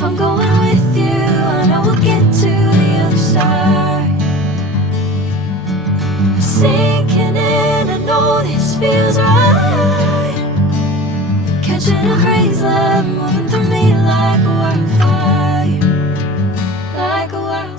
If I'm going with you, I know we'll get to the other side. Sinking in, I know this feels right. Catching a crazy love, moving through me like a wildfire, like a wildfire.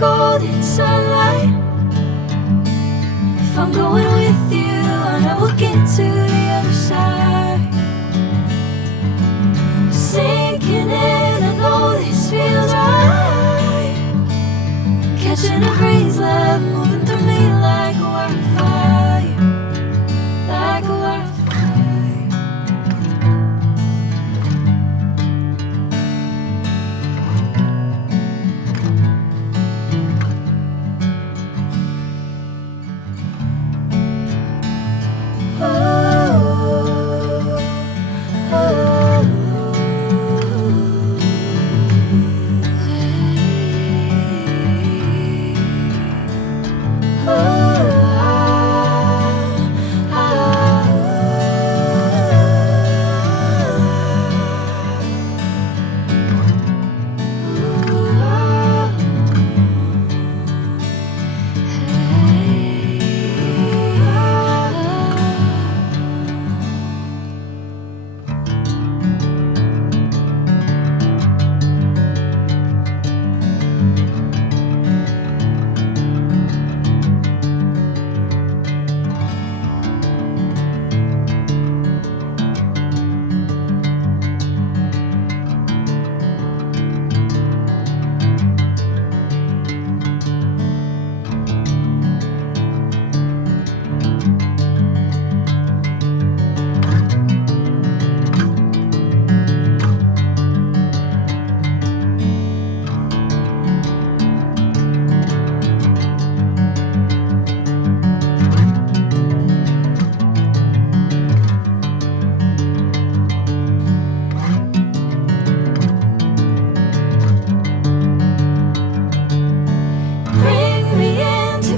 Golden sunlight. If I'm going with you, I know we'll get to the other side. Sinking in, I know this feels right. Catching a crazy love, moving through me like a wildfire, like a wildfire.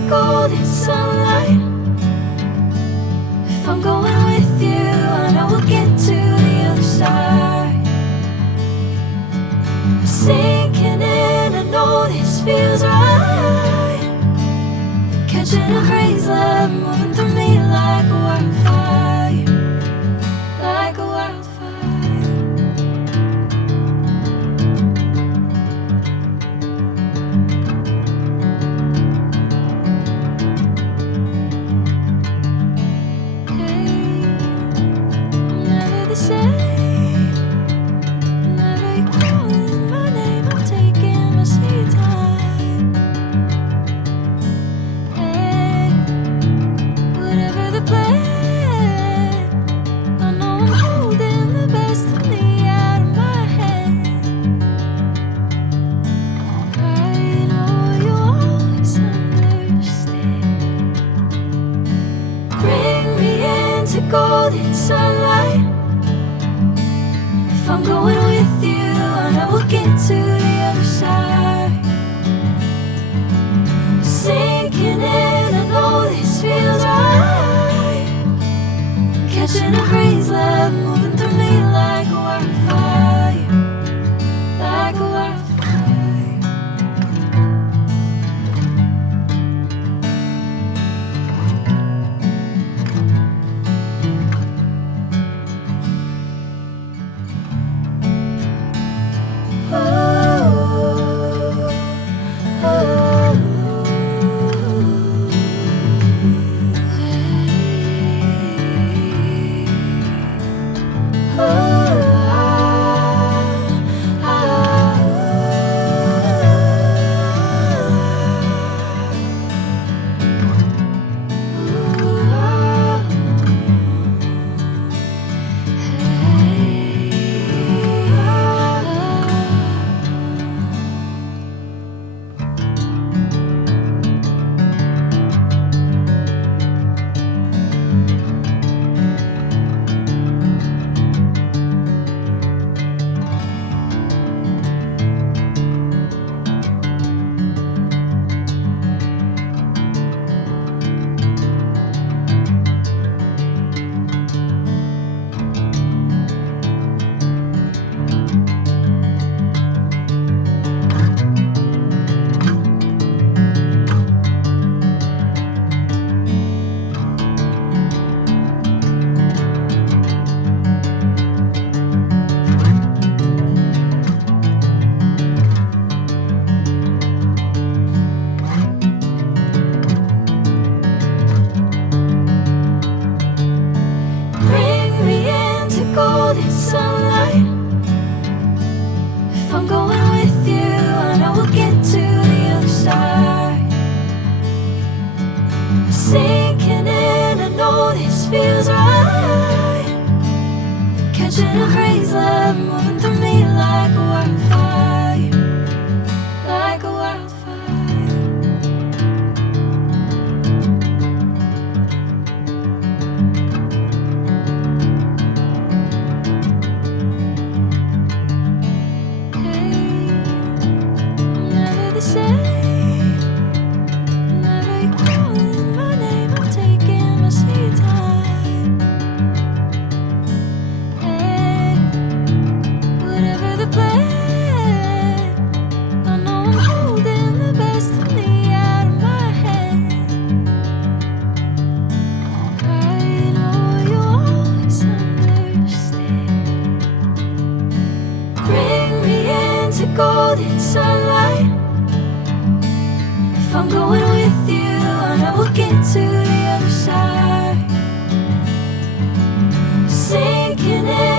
Golden sunlight. If I'm going with you, I know we'll get to the other side. Sinking in, I know this feels right. Catching a crazy love, moving through me like a wildfire, like a wildfire. Golden sunlight. If I'm going with you, I know we'll get to the other side. Sinking in, I know this feels right. Catching a crazy love, moving through me like a wildfire, like a wildfire. I'm going with you, I know we'll get to the other side. Sinking in